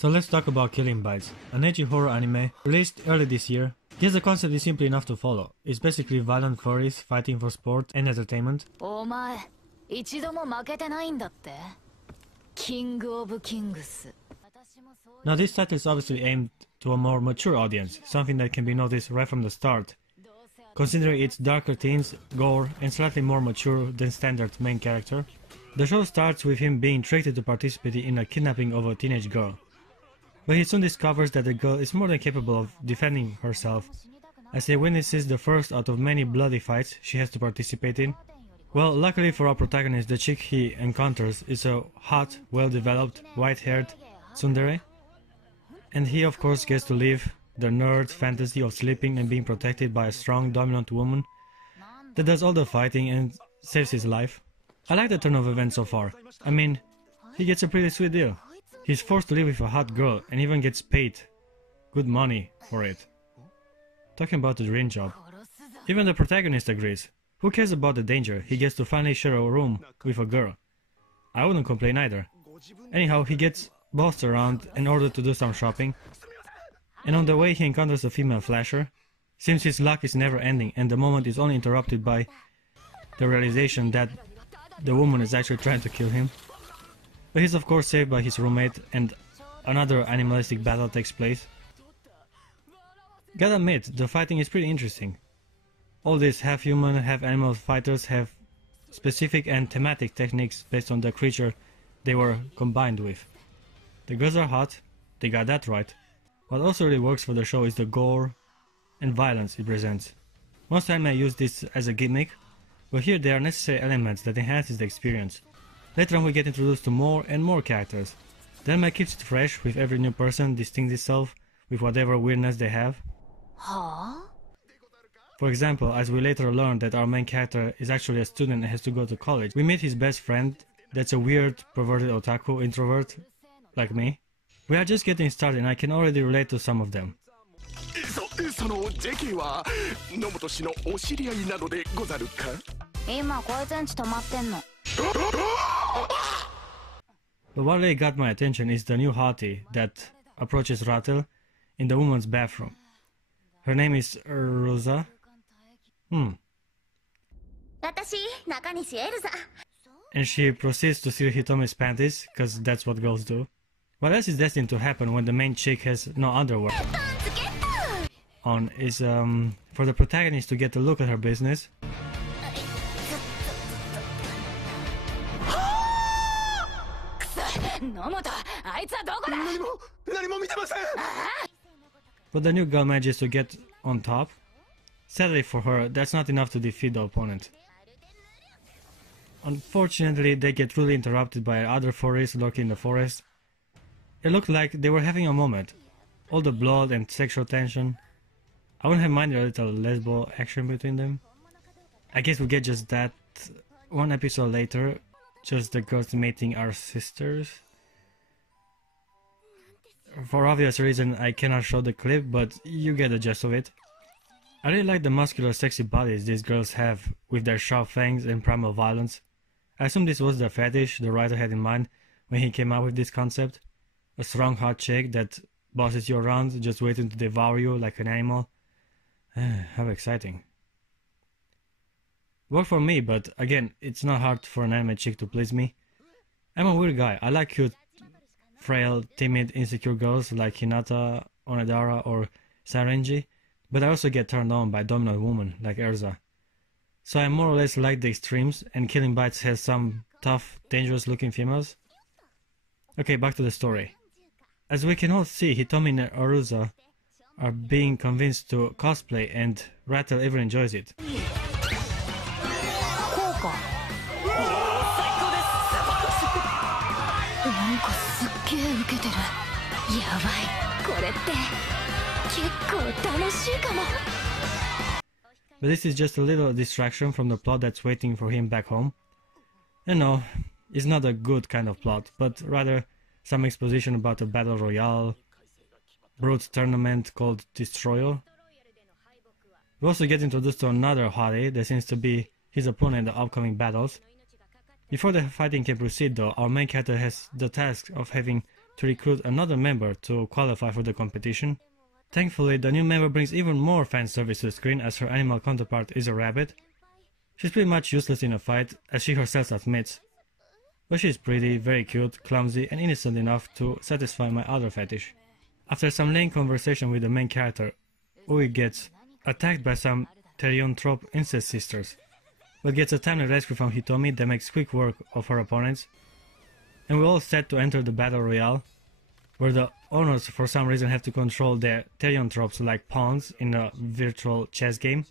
So let's talk about Killing Bites, an edgy horror anime released early this year. Yes, the concept is simple enough to follow. It's basically violent furries fighting for sport and entertainment. Now this title is obviously aimed to a more mature audience, something that can be noticed right from the start, considering its darker themes, gore, and slightly more mature than standard main character. The show starts with him being tricked into participating in a kidnapping of a teenage girl. But he soon discovers that the girl is more than capable of defending herself, as he witnesses the first out of many bloody fights she has to participate in. Well, luckily for our protagonist, the chick he encounters is a hot, well-developed, white-haired tsundere, and he of course gets to live the nerd fantasy of sleeping and being protected by a strong, dominant woman that does all the fighting and saves his life. I like the turn of events so far. I mean, he gets a pretty sweet deal. He's forced to live with a hot girl and even gets paid good money for it. Talking about the dream job. Even the protagonist agrees. Who cares about the danger? He gets to finally share a room with a girl. I wouldn't complain either. Anyhow, he gets bossed around in order to do some shopping. And on the way he encounters a female flasher. Seems his luck is never ending and the moment is only interrupted by the realization that the woman is actually trying to kill him. But he's of course saved by his roommate and another animalistic battle takes place. Gotta admit, the fighting is pretty interesting. All these half-human, half-animal fighters have specific and thematic techniques based on the creature they were combined with. The girls are hot, they got that right. What also really works for the show is the gore and violence it presents. Most anime use this as a gimmick, but here there are necessary elements that enhances the experience. Later on we get introduced to more and more characters. The anime keeps it fresh with every new person distincts itself with whatever weirdness they have. For example, as we later learn that our main character is actually a student and has to go to college, we meet his best friend that's a weird, perverted otaku introvert like me. We are just getting started and I can already relate to some of them. But what really got my attention is the new hottie that approaches Ratel in the woman's bathroom. Her name is Rosa. And she proceeds to steal Hitomi's panties, cause that's what girls do. What else is destined to happen when the main chick has no underwear on is for the protagonist to get a look at her business. But the new girl manages to get on top. Sadly for her, that's not enough to defeat the opponent. Unfortunately, they get really interrupted by other furries lurking in the forest. It looked like they were having a moment. All the blood and sexual tension. I wouldn't have minded a little lesbo action between them. I guess we get just that one episode later. Just the girls mating our sisters. For obvious reason I cannot show the clip, but you get the gist of it. I really like the muscular sexy bodies these girls have with their sharp fangs and primal violence. I assume this was the fetish the writer had in mind when he came up with this concept. A strong hot chick that bosses you around just waiting to devour you like an animal. How exciting. Worked for me, but again, it's not hard for an anime chick to please me. I'm a weird guy. I like cute, frail, timid, insecure girls like Hinata, Onedara or Sarenji, but I also get turned on by dominant women like Erza. So I more or less like the extremes, and Killing Bites has some tough, dangerous looking females. Okay, back to the story. As we can all see, Hitomi and Arusa are being convinced to cosplay and Ratel even enjoys it. But this is just a little distraction from the plot that's waiting for him back home. And no, it's not a good kind of plot, but rather some exposition about a battle royale, brute tournament called Destroyer. We also get introduced to another hottie that seems to be his opponent in the upcoming battles. Before the fighting can proceed though, our main character has the task of having to recruit another member to qualify for the competition. Thankfully, the new member brings even more fan service to the screen as her animal counterpart is a rabbit. She's pretty much useless in a fight, as she herself admits, but she's pretty, very cute, clumsy and innocent enough to satisfy my other fetish. After some lame conversation with the main character, Ui gets attacked by some Therianthrope incest sisters, but gets a timely rescue from Hitomi that makes quick work of her opponents, and we're all set to enter the Battle Royale, where the owners for some reason have to control their Therianthropes like pawns in a virtual chess game.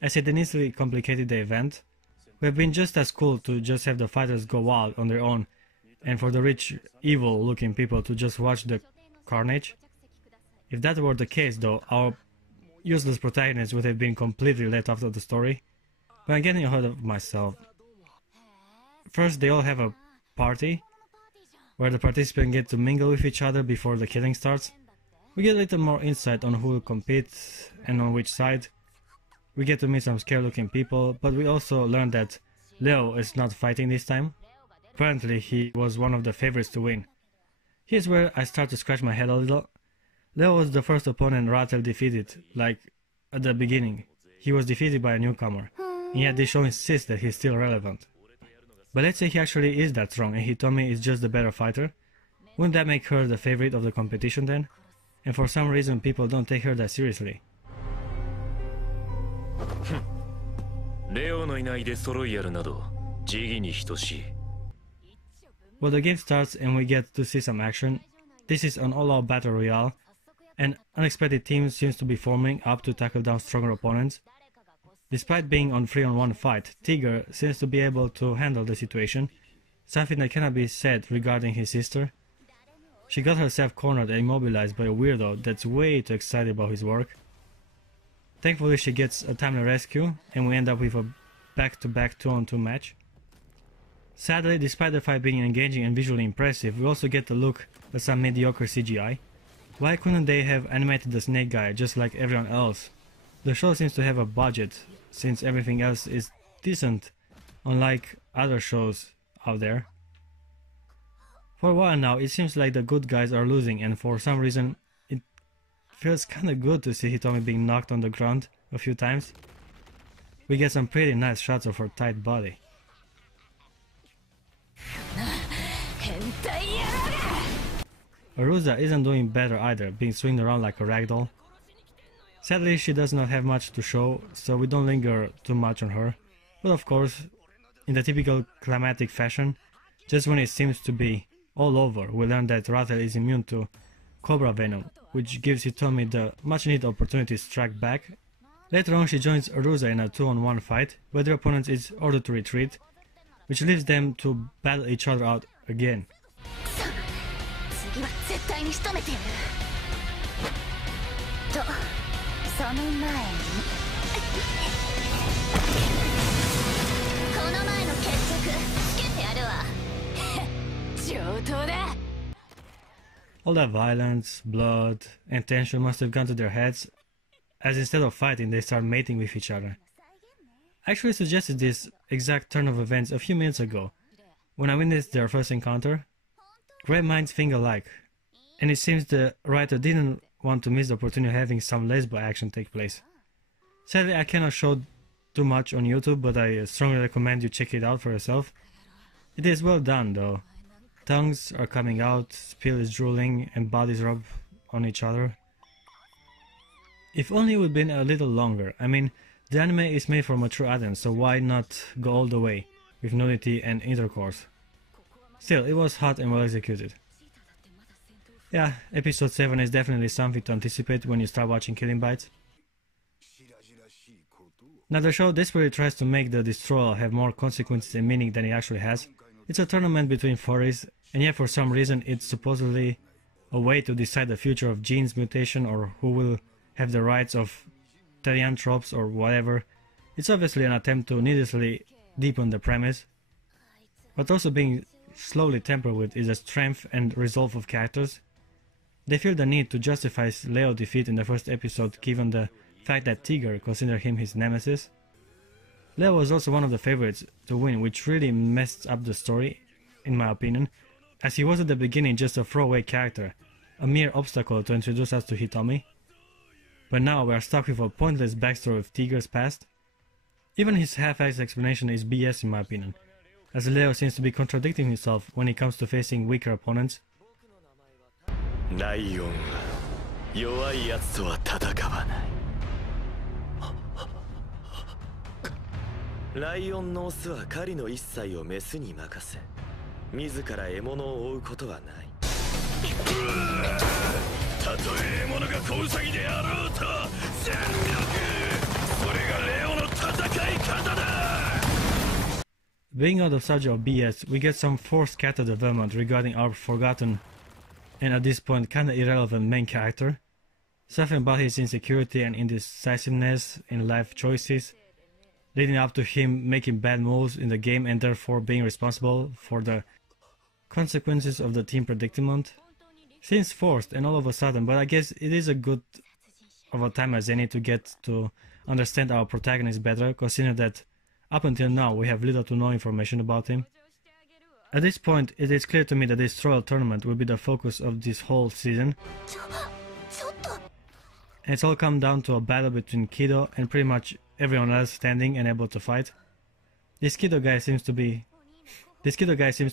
As it initially complicated the event, would have been just as cool to just have the fighters go wild on their own, and for the rich, evil-looking people to just watch the carnage. If that were the case though, our useless protagonists would have been completely let off of the story. But I'm getting ahead of myself. First, they all have a party, where the participants get to mingle with each other before the killing starts. We get a little more insight on who will compete and on which side. We get to meet some scary looking people, but we also learn that Leo is not fighting this time. Apparently he was one of the favorites to win. Here's where I start to scratch my head a little. Leo was the first opponent Royale defeated, like at the beginning. He was defeated by a newcomer, and yet this show insists that he's still relevant. But let's say he actually is that strong and Hitomi is just the better fighter. Wouldn't that make her the favorite of the competition then? And for some reason people don't take her that seriously. Well, the game starts and we get to see some action. This is an all-out battle royale. An unexpected team seems to be forming up to tackle down stronger opponents. Despite being on 3-on-1 fight, Tiger seems to be able to handle the situation, something that cannot be said regarding his sister. She got herself cornered and immobilized by a weirdo that's way too excited about his work. Thankfully she gets a timely rescue and we end up with a back-to-back 2-on-2 match. Sadly, despite the fight being engaging and visually impressive, we also get to look at some mediocre CGI. Why couldn't they have animated the snake guy just like everyone else? The show seems to have a budget, since everything else is decent, unlike other shows out there. For a while now, it seems like the good guys are losing, and for some reason it feels kinda good to see Hitomi being knocked on the ground a few times. We get some pretty nice shots of her tight body. Arusa isn't doing better either, being swinged around like a ragdoll. Sadly, she does not have much to show, so we don't linger too much on her. But of course, in the typical climatic fashion, just when it seems to be all over, we learn that Royale is immune to cobra venom, which gives Hitomi the much needed opportunity to strike back. Later on, she joins Arusa in a 2-on-1 fight, where their opponent is ordered to retreat, which leaves them to battle each other out again. All that violence, blood, and tension must have gone to their heads, as instead of fighting they start mating with each other. I actually suggested this exact turn of events a few minutes ago, when I witnessed their first encounter. Great minds think alike, and it seems the writer didn't want to miss the opportunity of having some lesbo action take place. Sadly, I cannot show too much on YouTube, but I strongly recommend you check it out for yourself. It is well done though. Tongues are coming out, spill is drooling, and bodies rub on each other. If only it would have been a little longer. I mean, the anime is made for mature audience, so why not go all the way with nudity and intercourse? Still, it was hot and well executed. Yeah, episode 7 is definitely something to anticipate when you start watching Killing Bites. Now the show desperately tries to make the destroyal have more consequences and meaning than it actually has. It's a tournament between furries, and yet for some reason it's supposedly a way to decide the future of genes mutation or who will have the rights of Therianthropes or whatever. It's obviously an attempt to needlessly deepen the premise, but also being slowly tempered with is the strength and resolve of characters. They feel the need to justify Leo's defeat in the first episode given the fact that Tiger considered him his nemesis. Leo was also one of the favorites to win, which really messed up the story, in my opinion, as he was at the beginning just a throwaway character, a mere obstacle to introduce us to Hitomi. But now we are stuck with a pointless backstory of Tiger's past. Even his half-assed explanation is BS in my opinion, as Leo seems to be contradicting himself when it comes to facing weaker opponents. ライオンは弱いやつとは戦わない。ライオンのオスは狩りの一切をメスに任せ、自ら獲物を追うことはない。たとえ獲物が子ウサギであろうと全力、それがレオの戦い方だ。Being out of such a BS, we get some forced character development regarding our forgotten and at this point kinda irrelevant main character. Something about his insecurity and indecisiveness in life choices, leading up to him making bad moves in the game and therefore being responsible for the consequences of the team predicament. Seems forced and all of a sudden, but I guess it is a good of a time as any to get to understand our protagonist better, considering that up until now we have little to no information about him. At this point, it is clear to me that this Royale tournament will be the focus of this whole season. And it's all come down to a battle between Kido and pretty much everyone else standing and able to fight. This Kido guy seems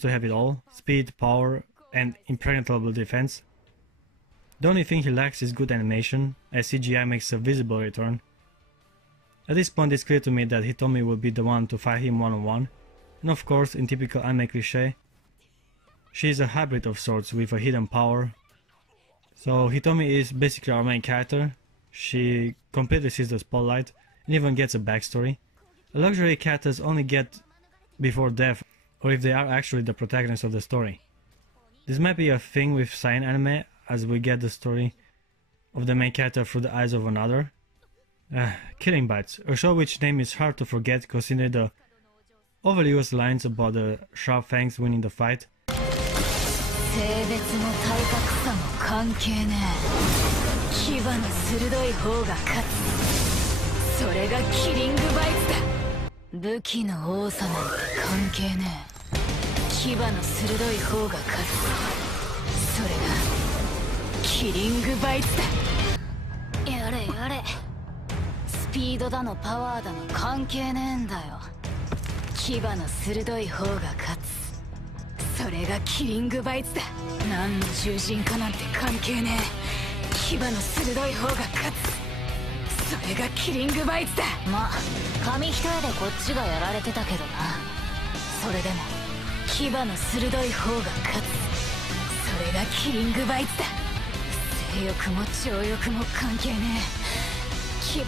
to have it all: speed, power, and impenetrable defense. The only thing he lacks is good animation, as CGI makes a visible return. At this point it's clear to me that Hitomi will be the one to fight him one-on-one, and of course, in typical anime cliché, she is a hybrid of sorts with a hidden power. So Hitomi is basically our main character. She completely sees the spotlight and even gets a backstory. A luxury characters only get before death, or if they are actually the protagonist of the story. This might be a thing with seinen anime, as we get the story of the main character through the eyes of another. Killing Bites, a show which name is hard to forget considering the overly used lines about the sharp fangs winning the fight. 性別も体格差も関係ねえ。牙の鋭い方が勝つ。それがキリングバイツだ。武器の多さなんて関係ねえ。牙の鋭い方が勝つ。それがキリングバイツだ。やれやれ。スピードだのパワーだの関係ねえんだよ。牙の鋭い方が勝つ。それがキリングバイツだ。何の中心かなんて関係ねえ。牙の鋭い方が勝つ。それがキリングバイツだ。まあ紙一重でこっちがやられてたけどな。それでも牙の鋭い方が勝つ。それがキリングバイツだ。性欲も情欲も関係ねえ。牙の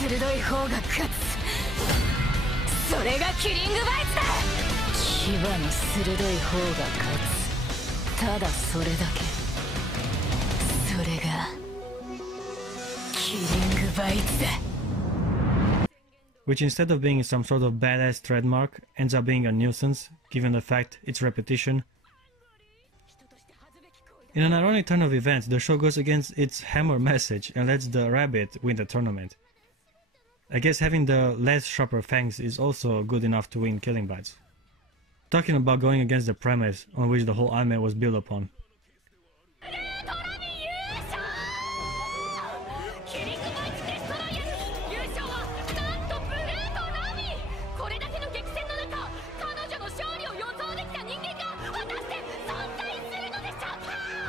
鋭い方が勝つ。それがキリングバイツだ。牙の鋭い方が勝つ。ただそれだけ。それがキリングバイツだ。Which instead of being some sort of badass trademark, ends up being a nuisance, given the fact its repetition. In an ironic turn of events, the show goes against its hammer message and lets the rabbit win the tournament. I guess having the less sharper fangs is also good enough to win Killing Bites. Talking about going against the premise on which the whole anime was built upon.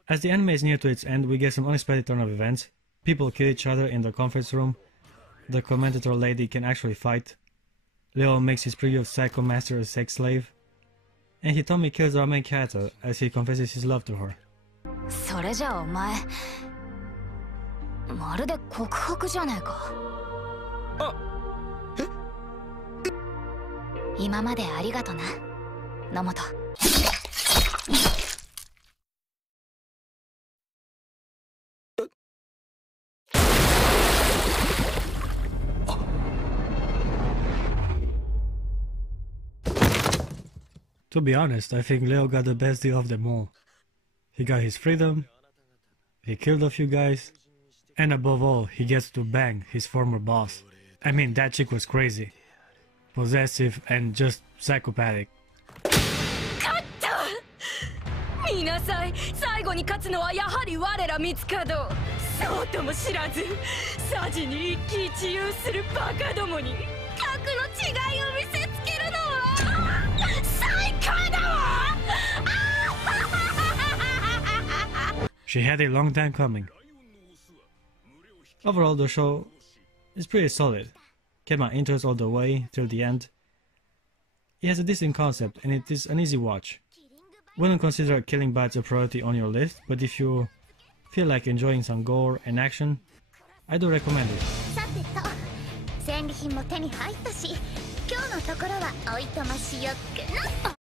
As the anime is near to its end, we get some unexpected turn of events. People kill each other in the conference room. The commentator lady can actually fight. Leo makes his previous psycho master a sex slave. And Hitomi kills our main character as he confesses his love to her. それじゃあお前まるで告白じゃねえか。あ、え？今までありがとな、野本。To be honest, I think Leo got the best deal of them all. He got his freedom, he killed a few guys, and above all, he gets to bang his former boss. I mean, that chick was crazy, possessive, and just psychopathic. 勝った！みなさい。最後に勝つのはやはり我ら三つ角。そうとも知らずサジに一喜一憂するバカどもに格の違いを見せつけるのは最高だわ。She had a long time coming. Overall, the show is pretty solid. Kept my interest all the way till the end. It has a decent concept and it is an easy watch. Wouldn't consider killing bites a priority on your list, but if you feel like enjoying some gore and action, I do recommend it. さてと、戦利品も手に入ったし、今日のところはおいとましよっかな。